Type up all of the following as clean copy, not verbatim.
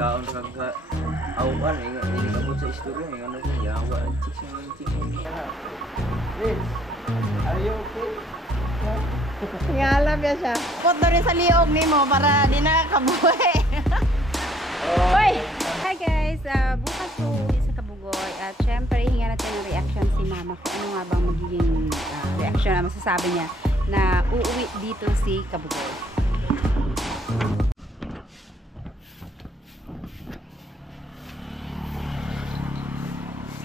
kaon ka awan ini kamu sa istorya ng ano ko yawa chicks are you okay? Ngalam ya siya. Put rin sa liog ni mo para di na kabuhay. Hoy! Hi guys! Bukas po sa Kabugoy at syempre hinga natin ang reaction si mama ko. Ano nga bang magiging reaction na masasabi niya na uuwi dito si Kabugoy.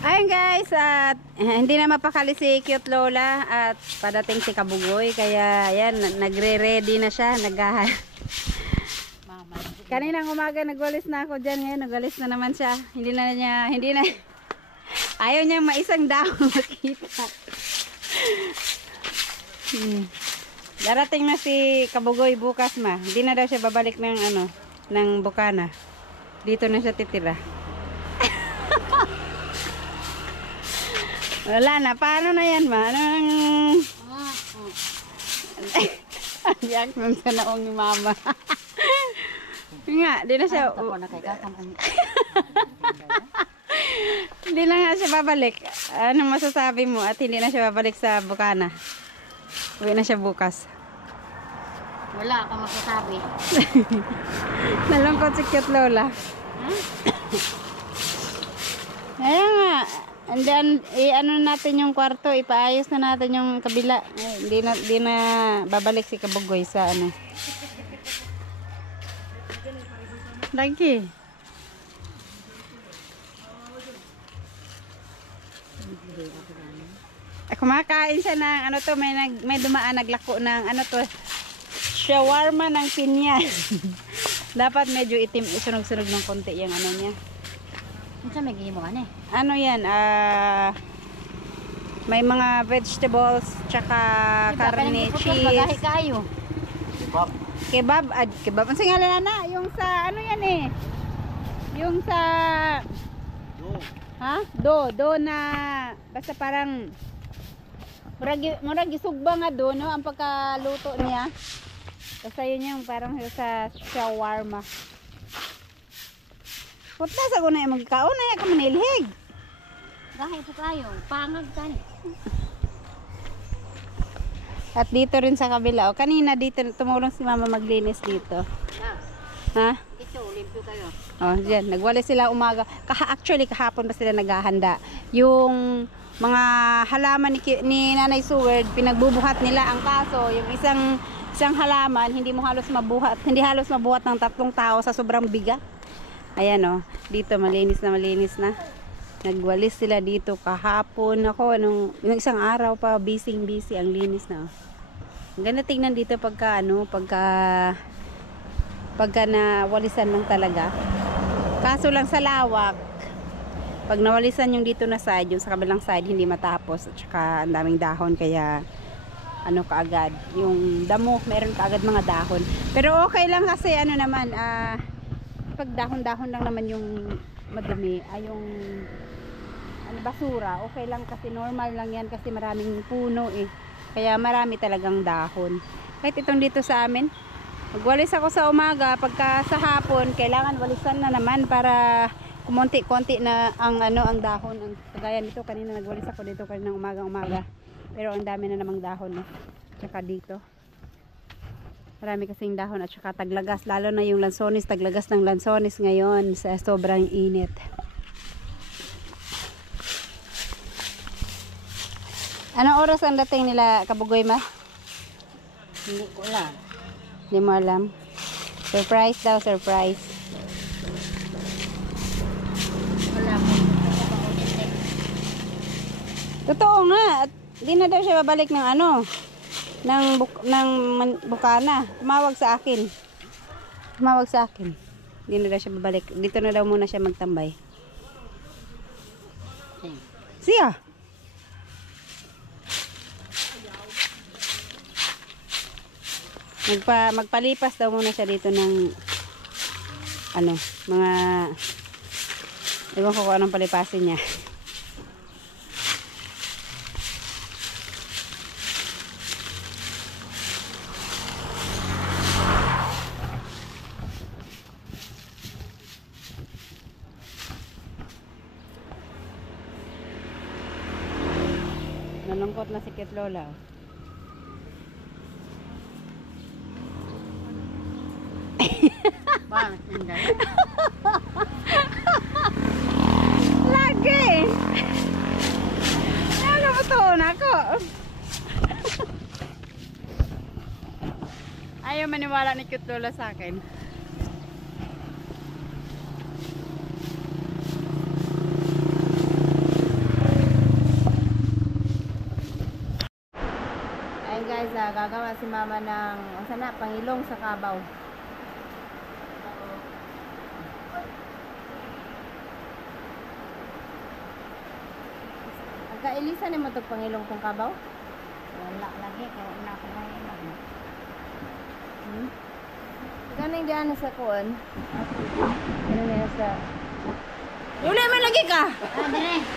Ayun guys, at hindi na mapakali si Cute Lola at padating si Kabugoy kaya ayan, nagre-ready na siya, Kaninang umaga nagwalis na ako dyan, ngayon nagwalis na naman siya. Hindi na ayaw niya maisang dahon makita. Darating na si Kabugoy bukas ma. Hindi na daw siya babalik ng Bukana. Dito na siya titira. Wala na. Paano na yan, ma? Ayak nung sa naong ni mama. Nga, di na siya... Hindi na nga siya babalik. Anong masasabi mo? At hindi na siya babalik sa Bukana. Uwi na siya bukas. Wala akong masasabi. Nalungkot si Cute Lola. Kaya nga. And then, ano natin yung kwarto, ipaayos na natin yung kabila. Di na babalik si Kabugoy sa ano. Lagi. Kumakain siya ng ano to, may dumaan naglako ng ano to, shawarma ng pinya. Dapat medyo itim, isunog-sunog ng konti yung ano niya. Ano may gihimo ka na eh? Ano yan, may mga vegetables, tsaka karne, cheese. Magahi kayo. Kebab. Kebab. Ang singalan na, yung sa, ano yan eh. Yung sa... Do na, basta parang, murag isugba nga do, no? Ang pagkaluto niya. Basta yun yung parang sa shawarma. Putla sa kuna yung magkaon na ka manilhig. Gahi po kayo. Pangag ka ni. At dito rin sa kabila. O, kanina dito tumulong si mama maglinis dito. Ha? Ito, limpyo kayo. O, dyan. Nagwali sila umaga. Actually, kahapon pa sila naghahanda. Yung mga halaman ni Nanay Seward, pinagbubuhat nila. Ang kaso, yung isang halaman, hindi halos mabuhat ng 3 tao sa sobrang bigat. Ayan o, dito malinis na. Nagwalis sila dito kahapon. Ako, yung isang araw pa, busy ang linis na. Ang ganda tingnan dito pagka nawalisan lang talaga. Kaso lang sa lawak, pag nawalisan yung dito na side, yung sa kabilang side, hindi matapos. At saka ang daming dahon, kaya kaagad. Yung damo, meron kaagad mga dahon. Pero okay lang kasi naman, pag dahon-dahon lang naman yung madumi ay yung basura, okay lang kasi normal lang yan kasi maraming puno eh, kaya marami talagang dahon. Kahit itong dito sa amin, magwalis ako sa umaga, pagka sa hapon kailangan walisan na naman para kumonti-konti na ang dahon. Ang kagaya nito, kanina nagwalis ako dito kanina umaga, pero ang dami na namang dahon tsaka dito marami kasing dahon at saka taglagas, lalo na yung lansones, taglagas ng lansones ngayon sa sobrang init. Anong oras ang dating nila Kabugoy ma? Hindi ko alam. Hindi mo alam? Surprise daw, surprise. Wala ko. Totoo nga, at di na daw siya babalik ng Bukana. Tumawag sa akin. Hindi na daw siya babalik. Dito na daw muna siya magtambay. Siya. Magpalipas daw muna siya dito ng mga ewan ko kung anong palipasin niya. Malungkot na si Cute Lola. Bakit hindi? Lagi! Nakapatuon ako. Ayaw maniwala ni Cute Lola sa akin. Ayun guys, gagawa si mama ng pangilong sa kabaw. Kailisan ni mo itong pangilong kong kabaw? Wala lagi. Kaya una ko na yun. Ganang diyan sa kuon. Ano na sa... Uli man lagi ka!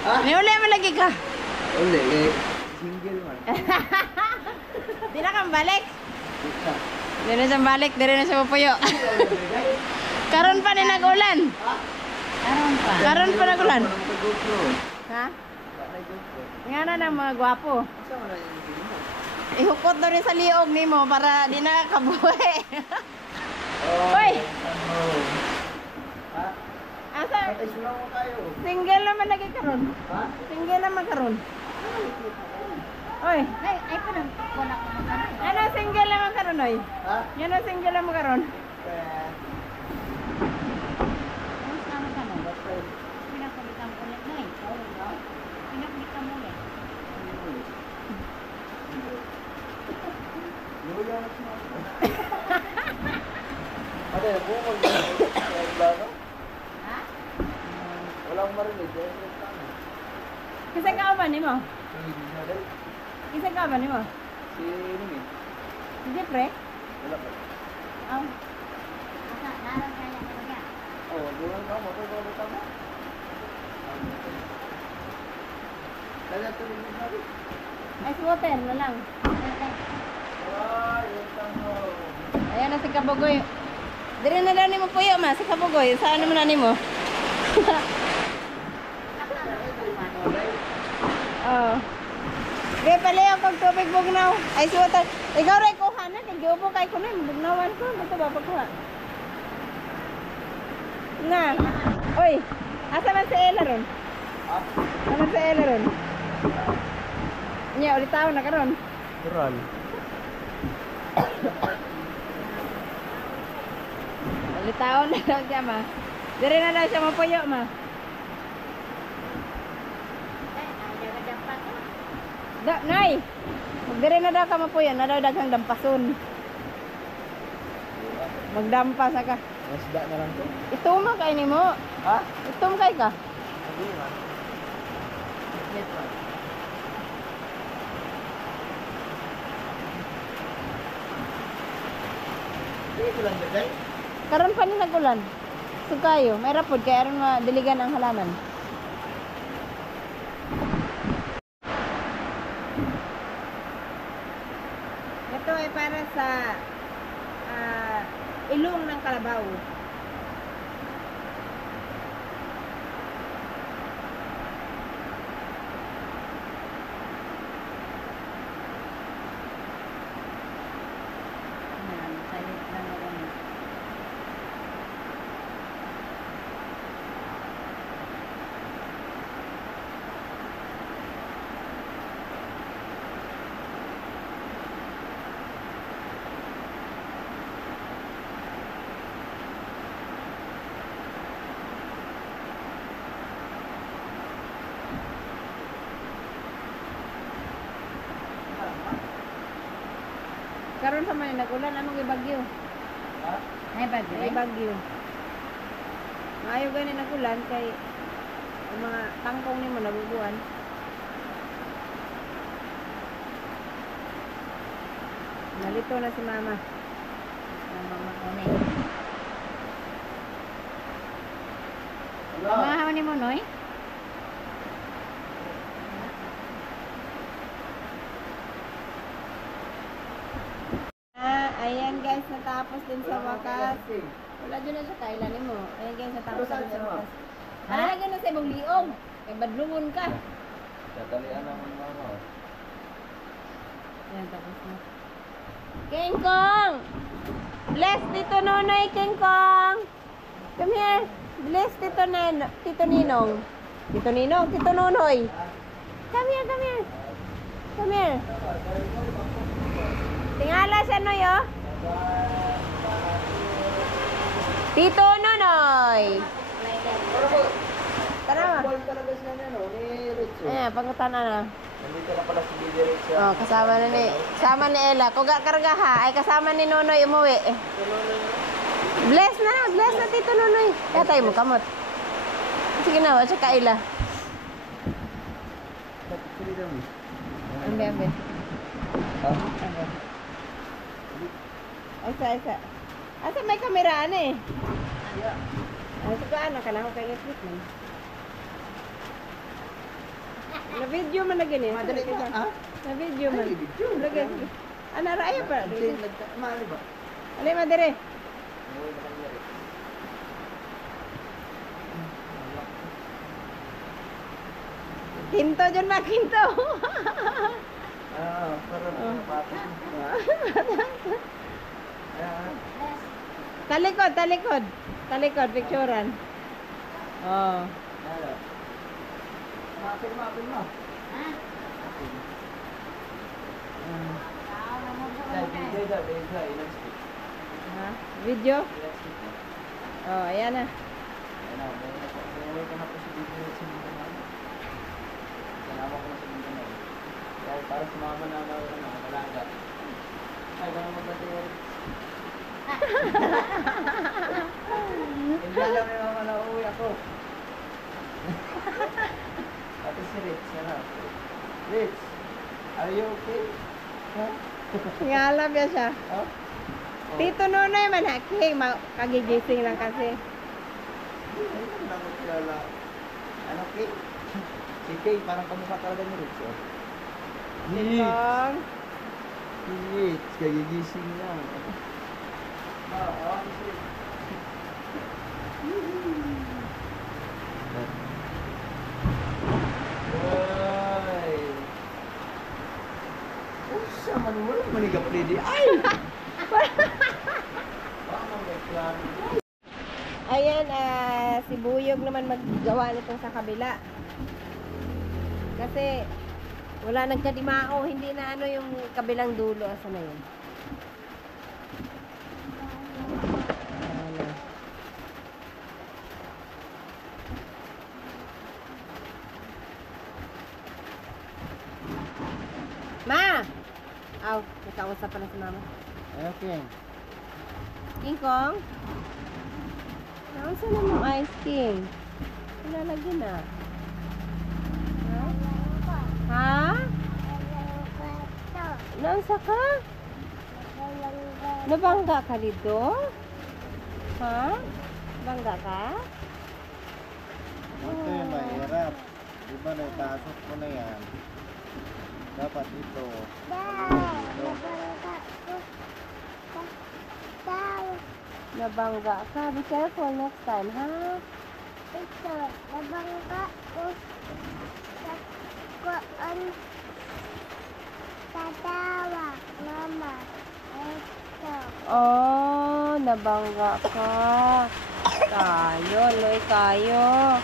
Ah, dire. Uli man lagi ka! Uli, single man. Di na kang balik. Kita. Di na siyang balik, di na siya mapuyo. Karon pa ni nag-ulan. Karon pa. Karon pa nag-ulan. GoPro. Ha? Wala GoPro. Nga na ng mga gwapo. Asa man na yung film mo? Ihukot daw rin sa liog ni mo para di na kabuhi. Hoy! Ha? Asa? Patay sulaw mo tayo. Single naman lagi karon. Ha? Single naman karon. Oy, Ay, pa nang wala ko magkano. ano single naman karon oy? Ha? Yan ang single naman karon. Tapos naman ka no? Pinakulitan ko ulit na eh. Pinakulitan mo ulit. Ate, bukol ka. Plano? Ha? Walang marinig. Kisa ka ba nimo? Kisa ka ba nimo? Si Numi. Si Jeffrey? Wala pa. Aw. Asa, nalang kaya ko niya. Oh, bulan ka mo. Ito ka mo. Kaya tuloy mo natin. Ice water na lang. Ah, yung tango. Ayan na si Kabugoy. Dire na daw nimo puyo ma si Kabugoy. Saan naman na nimo? Oh. Be pala ako tubig bugnaw. Ice water. Ikaw ray kuha na kay giupo kay kuno bugnawan ko. Dito ba pagkuha? Na. Oy. Asa man si Ella ron? Ah, Asa man si Ella ron? Nya ulit taon na karon. Tural. Ulit taon na daw siya ma. Dire na daw siya mapuyo ma. Da, nay. Magdire na daw ka mapuyo, na daw daghang dampason. Magdampas ka. Masda na lang to. Ituma kay nimo. Ha? Itum kay ka. Hindi man. Net man. Hindi ko lang dyan. Karon pa ni nagulan. Sukayo, may rapod kay aron madiligan ang halaman. Ito ay para sa ilong ng kalabaw. Yan, salit lang ako. Karon sa man nagulan among ibagyo. Ha? Ay, bagay. May bagyo. Maayo gani nagulan kay ang mga tangkong nimo nabubuan. Nalito na si mama. Ang mama ko na Wala. Mahaw ni mo, Noy? Ayan guys, natapos din sa wakas. Wala dyan na siya kailan mo. Ayan guys, natapos Pero saan din sa siya, ma? wakas. Ano lagyan na sa ibang liong? Kay badlungon ka. Tatalian naman mama. Yan, tapos na. King Kong! Bless Tito Nonoy, King Kong! Come here. Bless Tito Ninong. Tito Ninong, Tito Nonoy. Come here, come here. Come here. Tingala siya, Noy, oh. Tito Nonoy. Tara mo. Talaga siya na, no? Ni Rich. Ayan, pagkatan na. Nandito na pala si Bibi Rich. Oh, kasama ni Ella. Kuga karga ha, ay kasama ni Nonoy umuwi. Bless na Tito Nonoy. Kaya tayo mo kamot. Sige na, wala siya kaila. Ambe. Isa. Asa may kamera na eh. Asa ka ano, kailangan ko kayo click mo. Na-video man na gini. Madali ka, ha? Na-video man. Ay, video. Lagay. Ano, raya pa. Maali ba? Alay, madere. Kinto dyan ma, kinto. Parang patis. Talikod, picturean. Oh. Mapin mo. Ha? Video? Oh, ayan na. Para sumama na mga talaga. Ay, ganun magpatiyari. Hindi alam ni mama na uuwi ako. Ate si Rich, ano? Rich, are you okay? Huh? Ngalap ya siya. Oh? Tito Nonoy man ha, King. Kagigising lang kasi. Ano, Kay? Si Kay, parang kamukha talaga ni Rich, oh. Kong. Rich, kagigising lang. Si Rich. Ay. Usa man wala maniga pwede. Ay. Ayan, si Buyog naman maggawa nitong sa kabila. Kasi wala nagkadimao, hindi na ano yung kabilang dulo. Asa na yun? Ano? Ma! Aw, nakausap pa na si mama. Okay. King Kong? Saan na mo ice king? Ilalagyan na. Ha? Nasa ka? Nabangga ka dito? Ha? Bangga ka? Ito yung mahirap. Diba naipasok mo na yan? Dapat ito. Nabangga ka. Be careful next time, ha? Oh, nabangga ka. Kayo, Loy, kayo.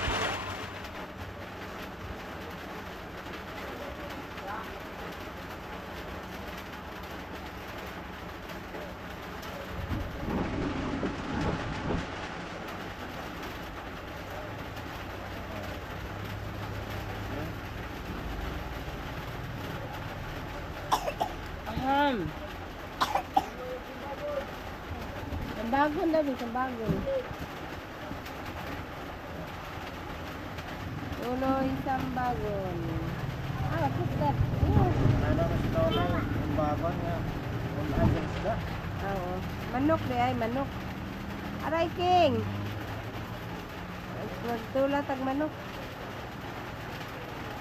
Ang bago na rin, ang bago. Ulo isang bagon. What's that? Ano na ito na yung babang niya. Yung aging sila. Oo. Manok di ay, manok. Aray, King! Magtula tag manok.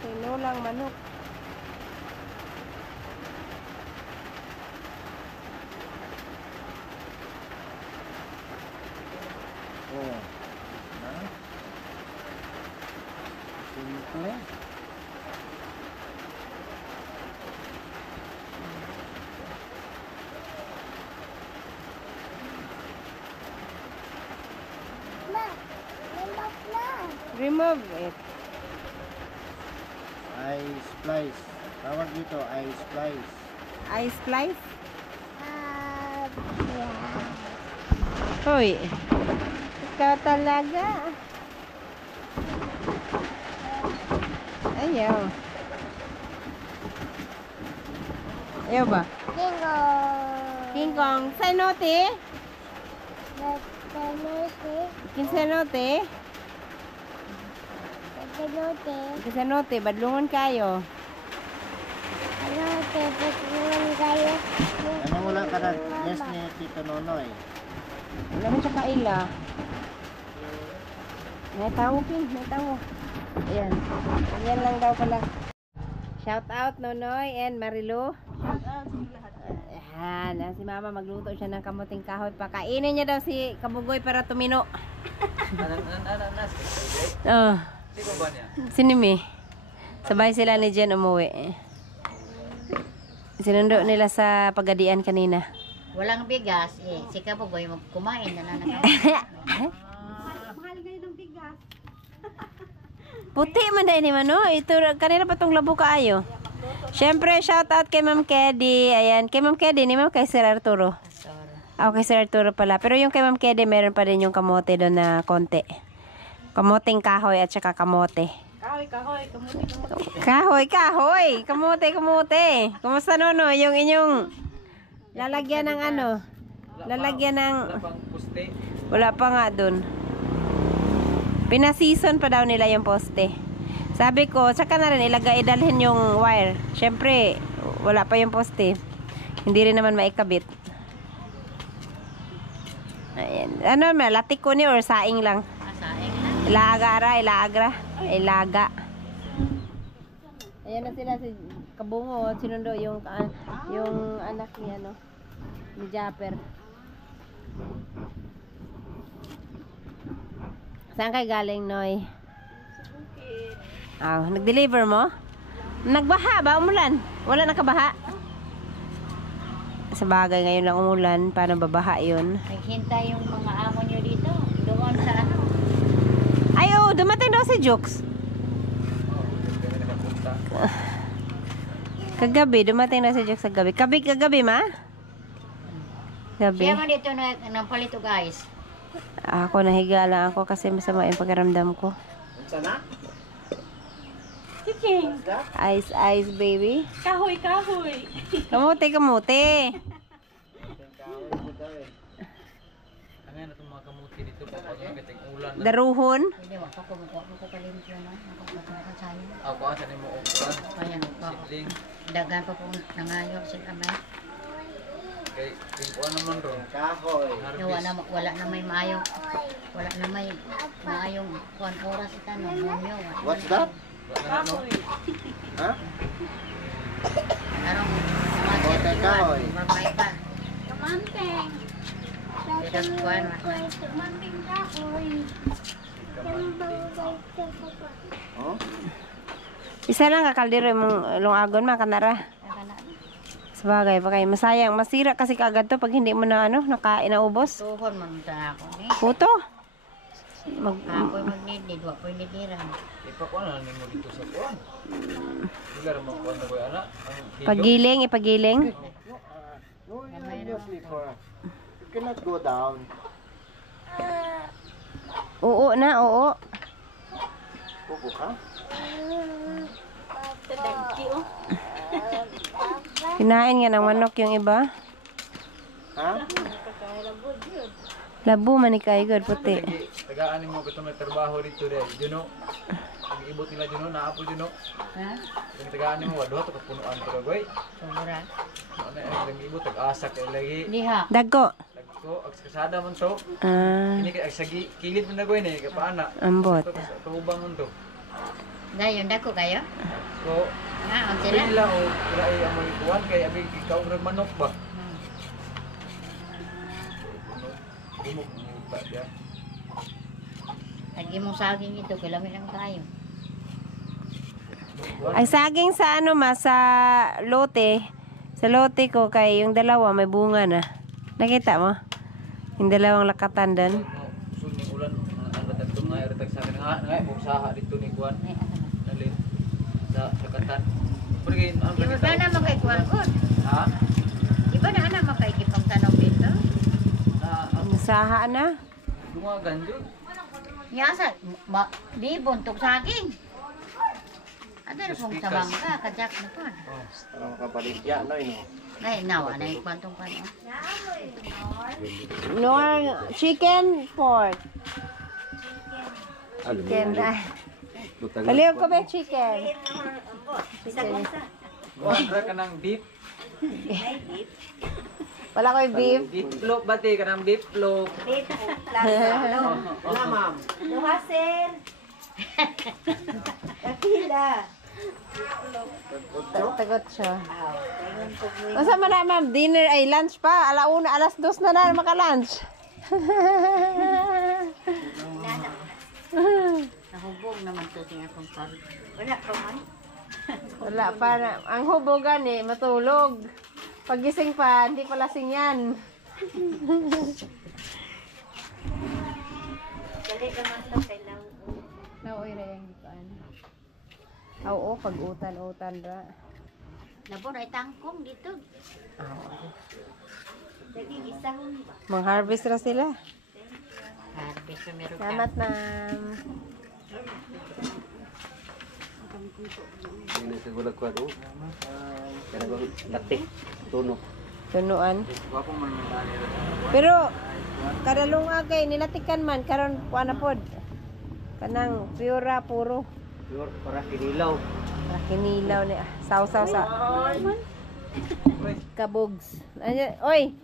Sinulang manok. Oo. Ha? Simple. Remove it. I splice. Tawag dito, I splice. I splice. Hoy. Ikaw talaga. Ayaw. Ayaw ba? King Kong. Sanote? Kinsanote? Kinsanote. Badlungon kayo. Ano wala ka na? Yes ni Tito Nonoy. Wala mo siya kaila. May tao, King. May tao. Ayan. Ayan lang daw pala. Shout out, Nonoy and Marilu. Shout out sa lahat. Ayan. Si Mama magluto siya ng kamuting kahoy. Pakainin niya daw si Kabugoy para tumino. Oh. Sinimi. Sabay sila ni Jen umuwi. Sinundo nila sa pagadian kanina. Walang bigas, eh. Si Kabugoy kumain na lang. Puti man dahil ni Mano. Ito, kanina pa itong labo kaayo. Siyempre, shout out kay Ma'am Kedy. Ayan, kay Ma'am Kedy, ni Ma'am kay Sir Arturo. Kay Sir Arturo pala. Pero yung kay Ma'am Kedy, meron pa rin yung kamote doon na konti. Kamoting kahoy at saka kamote. Kahoy, kamote. Kumusta nono? Yung inyong lalagyan ng ano? Lalagyan ng... Wala pa nga doon. Pina-season pa daw nila yung poste. Sabi ko, saka na rin idalhin yung wire. Syempre, wala pa yung poste. Hindi rin naman maikabit. Ayan. Ano, latik ko ni or saing lang? Saing lang. Ilaga. Ayan na sila si Kabungo. Sinundo yung anak niya, no? Ni Japper. Saan kayo galing, Noy? Nag-deliver mo? Nagbaha ba? Umulan? Wala nakabaha? Sa bagay ngayon lang umulan. Paano babaha yun? Naghintay yung mga amo nyo dito. Doon sa ano. Ay, dumating daw si Jokes. Kagabi, dumating daw si Jokes sa gabi. Kagabi, ma? Gabi. Siya man dito ng palito, guys. Ako, nahiga lang ako kasi masama yung pagkaramdam ko. Sana? Ice, baby. Kahoy. Kamuti. Ano yan itong mga kamuti dito pa pag nagating ulan na. Daruhon. Hindi, wako ko kalimpyo na. Ako sayo. Ako asan yung mga ukuran. Ayan, Sidling. dagan pa po nangayo sila may. Kay kuha naman ron. Kahoy. Wala na may maayong. Wala na may maayong kuan oras ita no. Monyo. What's that? Kahoy. Ha? Arong Kote kahoy. Babay pa. Kamanteng. Tidak kuan. Kamanteng kahoy. Oh? Isa lang kakaldero mong lungagon, makanara. Sabagay pa kayo. Masayang. Masira kasi kagad to pag hindi mo na nakain na ubos. Tuhon man ta ako ni. Puto. Ako'y magnid, wa po nidira. Ipakuha na mo dito sa kuwan. Sila rin makuha na ko yung anak. Ipagiling. No, you sleeper. You cannot go down. Oo. Pupo ka? Kinain nga ng manok yung iba. Ha? Labo man ikay good puti. Tagaan mo itong may trabaho dito rin. Juno. Pag-ibot nila Juno, naapo Juno. Ha? Yung tagaan mo, waduha ito kapunuan ko rin. Sobra. Ano yung nag-ibot, tag-asak kayo lagi. Diha. Dagko. Nagko, agsasada man to. Ah, Ini kay agsagi, kilid mo na ko yun kapaana. ambot. Ito, tubang mo to. Dayon dako kayo? So, Ha, ang sila. pila o pila ay ang mga kuwan kay abi ikaw ng manok ba? Bumok mo ba diya? Ang imong saging ito, kilami lang tayo. Ay saging sa sa lote. Sa lote ko kay yung dalawa may bunga na. Nakita mo? Yung dalawang lakatan doon. Suning ulan ang tatlo nga iratag sa akin nga nga mo saha dito ni Kuan. Ay, asa na? Nalin sa Katan. Pero kay ang Iba na naman kay Kuan God. Ha? Iba na naman kay Kipang Tanong dito. Na ang Saha na. dumagan jud. Yasa, di buntog saging. Ano na pong tabang ka, kajak na po. Parang kapaligya, no, ino. Ay, nawa na yung kwantong pa. Nor chicken pork. Chicken. Baliw ko ba chicken? Chicken. Wala ka ng beef. Wala ko yung beef. Beef loaf bati ka ng beef loaf. Wala, ma'am. Luhasin. Kapila. Tagot siya. Masa man na ma'am, dinner ay lunch pa. Alauna, alas 2 na maka-lunch. Nahubog naman to siya kung pari. Wala pa man. Wala pa na. Ang hubogan matulog. Pagising pa, hindi pa lasing yan. Dali naman to kailangan. Nauwi na yung gikaan. Oo, pag-utan-utan ra. Labo na itangkong dito. Naging isahon ba? Mang-harvest ra sila. Harvest na meron ka. Salamat, ma'am. Hindi sa gulag ko do. Kaya ko latik tunog. Tunuan. Wapo man man ani ra. Pero, kada lunga kay nilatikan man, karon kuha na pod. Kanang pura, puro. Pure para kinilaw. Kinilaw ni sausaw sa kabugs. Oy,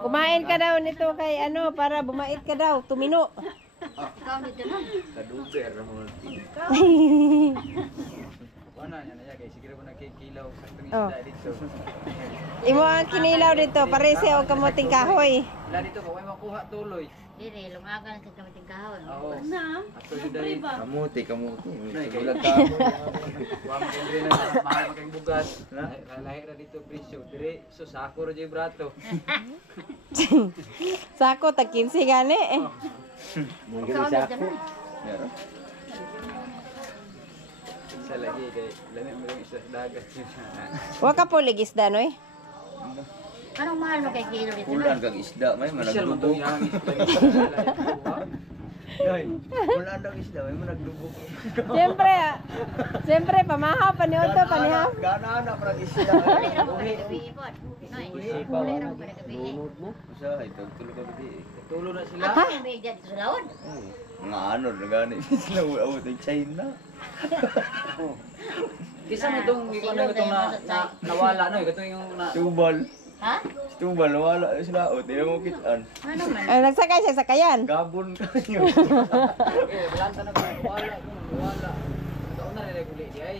kumain ka daw nito kay ano para bumait ka daw, tumino. Ikaw dito na. Kaduber mo. Wala niya na kay siguro na kay kilaw sa Oh. isda dito. Imo ang kinilaw dito, parese o kamuting kahoy. La dito ko way makuha tuloy. Dire, lumagan sa kamiting kahon. Oo. Ato jud dai. Kamuti. Nay kay Gulag ka. wa mo kay na mahal kay bugas. Lahi ra dito presyo. Dire so sako ra jay brato. Sako tag 15 gani. Mungkin Ikaw sa dito na. Meron. Sa lagi kay lami mo lang isa dagat. Wa ka po ligis danoy. Anong mahal mo kay kilo dito Ulan na? kag isda, may Special man managdubog. tong yang isda. Yoy, ulan daw isda, may managdubog. Siyempre, pamahaw, paniuto, panihaw. Gana na para isda. Uli ra mo kay gabi ipon. Noy, uli ra mo kay gabi. lunod mo. Usa ay tulog ka gidi. Tulo na sila. Ako yung may dyan sa laon. Mga ano na gani sila awot ng China. Kisa mo tong ikaw na itong nawala no, katong yung na Tubal. Ha? Tubal wala sila awot, di mo kitaan. Ano man? Ay, nagsakay siya sakayan. Gabon kayo. eh balanta na ko wala. Taon na rin uli di ay.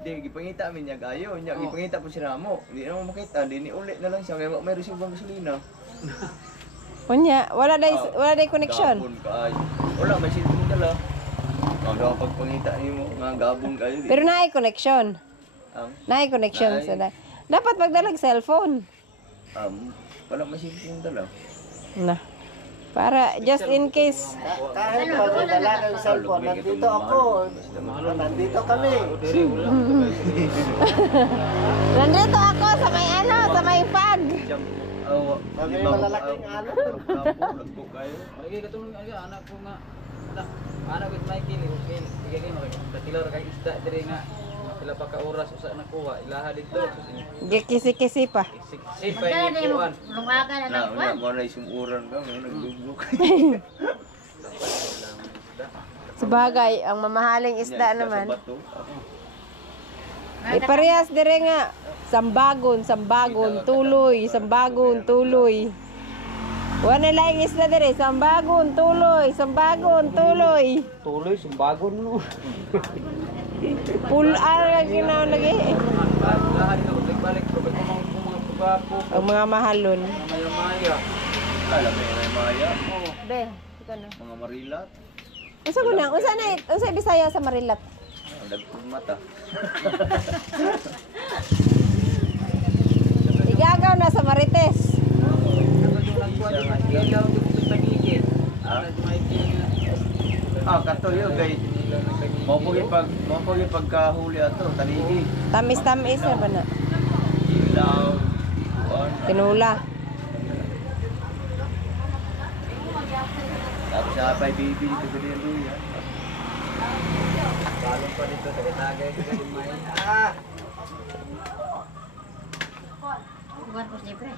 Di gipangita min niya gayo, nya gipangita po si Ramo. Di na mo makita, di ni ulit na lang siya kay may receive ang gasolina. Unya, wala day connection. Gabon kay. Wala may cellphone dala. Ang pagpangita nimo nga gabon kayo di. Pero naay connection. Ang Naay connection sa dapat magdalag cellphone. wala may cellphone dala. Na. Para just in case. Kahit pag dala ng cellphone, nandito ako. Nandito kami. Nandito ako sa may ano, sa may fag. Kami malalaking ano. Nagbo kayo. Lagi katong anak ko nga. Anak ko Michael, okay. Sige mo kay katilaw ra kay isda diri nga. Sila pa ka oras usa nakuha ilaha dito. Kisi-kisi pa. Sip Magdala na ay yung kuan. lungagan na Na ng kwan. mo na isumuran ka, may nagdubok. Sabagay, ang mamahaling isda naman. Bato. Parehas dire nga. Sambagon, tuloy, tuloy. Wala lang isda dire, sambagon, tuloy. Tuloy, sumbagon mo. Pulaan nga ginaw lagi. Lahat dito balik ko mga pagbapo. Ang mga mahalon. Maya-maya. Alam mo may maya, Be, ito na. mga marilat. Unsa ko na? Unsa Bisaya sa Marilat? Dagkong mata. Igagaw na sa Marites. Nagkuan yung ilaw dito sa gigit. Michael nga. Katuyo kay mo pugit pagkahuli ato taligi. Tamis-tamis na ba na? Ilaw. Kuan. Tinula. Tapos siya pa bibili ko din luya. Balong pa dito sa itagay sa limay. Buwan ko siyempre.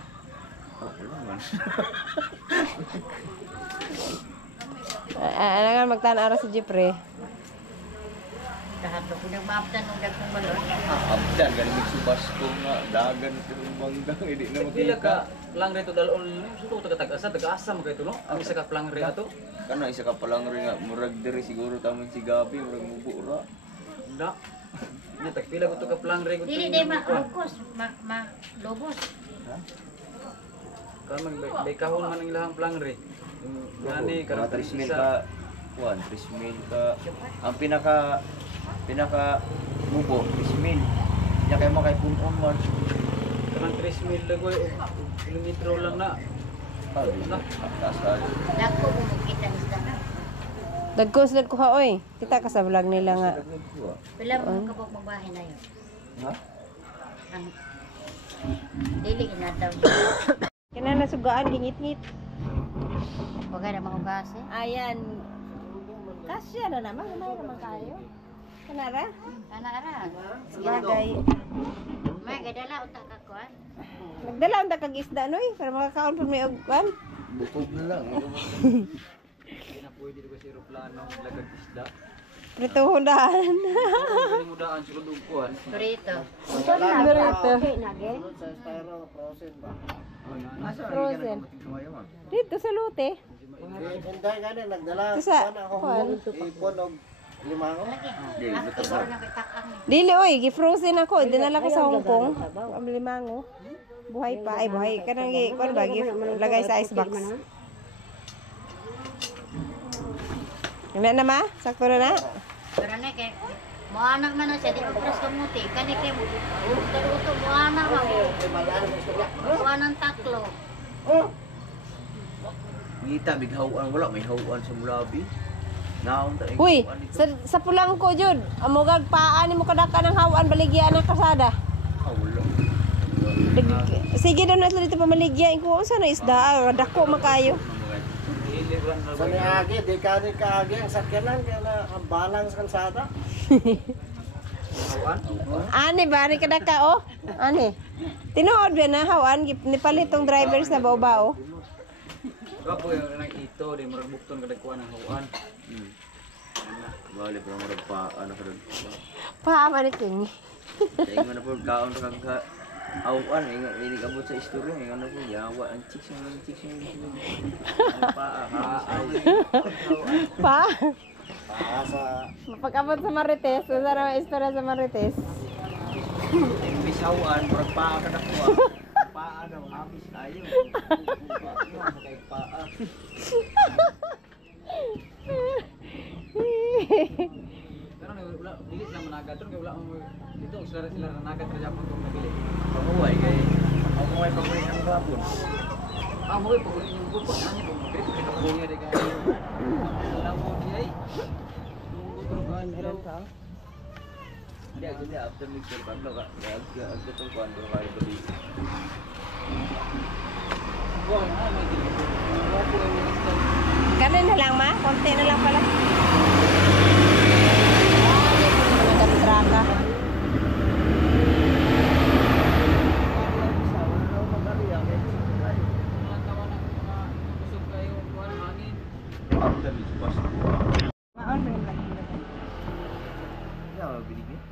Ano nga magtanaw sa Jeffrey? Lahat ko pinagmaptan ng dagkong balon. Abdan galing subas ko nga dagan ito ng banggang hindi na Pila ka makita. lang rito dalon suto taga-asa mo kay no? Ang isa ka lang rito ato. Kana isa ka pa lang rin nga murag diri siguro tamon si Gabi murag mubura. Da. Nya tagpila ko to ka lang rito. Dili day ma-logos, lobos. Kan may kahon man ang ilahang plangre. Gani Karang karang 3,000 isa. ka kuan 3,000 ka ang pinaka bubo 3,000. Nya kay mo kay punon man. Karang 3,000 lagoy kilometro lang na. Tasal. Dako ko makita isda na. Dagkos ko ha oy. Kita ka sa vlog nila nga. Pila mo kabog magbahin na yun. Ha? Ang dili inadaw. Kina nasugaan gingit-ngit. Huwag na mga gase. Ayan. Kasya na naman. May naman kayo. Kanara? Ana-ara. Bagay. May gadala utak ka kuan. Nagdala ang kag isda noy para makakaon po may ugwan. Bukog na lang. Hindi na pwede ko sa eroplano lagag isda. Prituhon dahan. Pwede mo daan sa kudukuan. Turito. Dito. Frozen. Dito sa lute. Hindi ka na nagdala. Ito sa kuan. Ipon og limango. Ako siguro na kitakang ni. Dili oy, gi-frozen ako. Dinala ko sa Hong Kong. Ang limango. Buhay pa. Ay, buhay. Kanang kuan ba? Lagay sa ice box. Ano na ma? Sakto na na? Pero na kay moanak man na siya di pras kamuti. Kani kay mo. Taluto moanak man. Moanak taklo. Ngita big hawan wala may hawan sa mulabi. Naon ta. Uy, sa pulang ko jud. Amugag paan mo kadaka ng hawan baligya ng kasada. Wala. Sige daw na dito pamaligya ko unsa na isda dako makayo. Sa niagi, di ka ni kaagi ang sakyanan kaya na ang balance kalsada. Ani ba ni kadaka oh? Ani. Tinuod ba na hawan nipalit tong drivers na bao-bao. Kapo yung nang ito di murag bukton kada kuan ang hawan. Bali pa murag pa ano kada. Paama ni king. Kaya nga na po kaon ka awan ini kabut sa istorya nga na po yawa ang chicks ang paa Pa. Sa Mapagabot sa Marites, unsa ra ang istorya sa Marites? bisawan murag paa kada ko. Paa daw habis tayo. Kay paa. Pero wala dili lang managat kay wala mo dito sila nagat ra japon tong nabili. Pamuhay kay pamuhay ang gapon. Mo ko yung buto ani ko grip ko ko niya de kay. Wala mo di ay. Hindi after mixer pa ka. Ag tong kwando kay bali. Ganun na lang ma, konti na lang pala. Traka. After mixer pas. Maon ba yung Ya binigyan.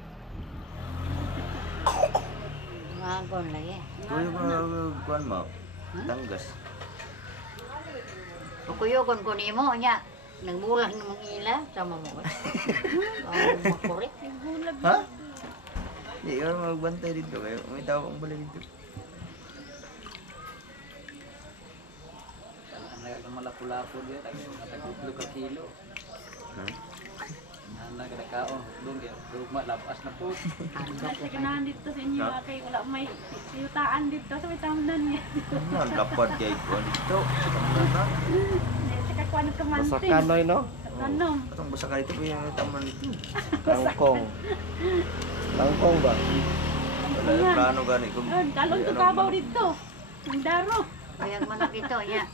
Magon lagi. Kuya kuan mo. Tanggas. Kuyogon ko nimo nya. Nagbulag ng mga ila sama mo. Makurit. Ha? Di ka magbantay dito kayo. May tao kang bala dito. Ang malapulapo dia tag 2 kilo. Ana kada kaon dong dia rumah lapas na po. Kasi kanahan dito sa inyo, kay wala may yutaan dito sa may tamunan niya. Ang lapad kay kuan dito. Sa kakuan ng kamantin. kanoy no? Tanom. Atong basa ka dito pa yung taman ito. Kangkong. Kangkong ba? Wala yung plano gani kung... Yun, talong to kabaw dito. Ang daro. Kaya manak ito, ya.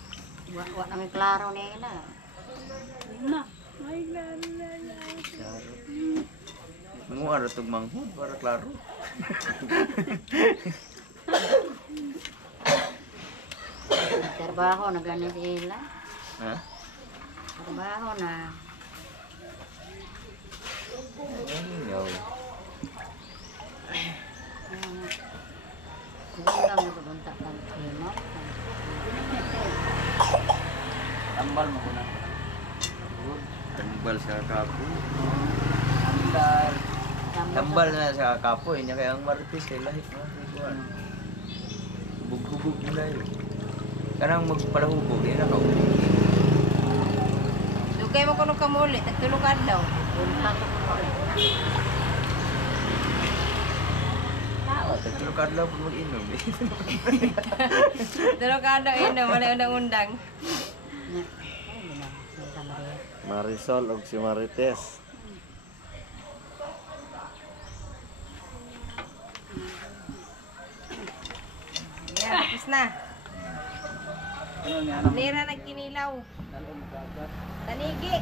Wa nang klaro nila. Na. May lalala. Mo ano itong manghod para klaro. Trabaho na gani sila. Ha? Trabaho na. Yaw. Hindi lang napunta ng kimo. Tambal mo na. Tambal sa kapo. Tambal. Tambal na sa kapo. Inya kaya ang marites kay lahit mo. Bug-bug nila yun. Kanang magpalahubog. Yan na kaulit. Dugay mo kuno kamuli, tagtulukan daw. Punta ko ko. Tagtulukan lang po mag-inom. Tulukan daw ino, wala undang-undang. Marisol og si Marites. Yan, tapos na. Ano niya anak? Lira nagkinilaw. Talong kagat. Tanigi.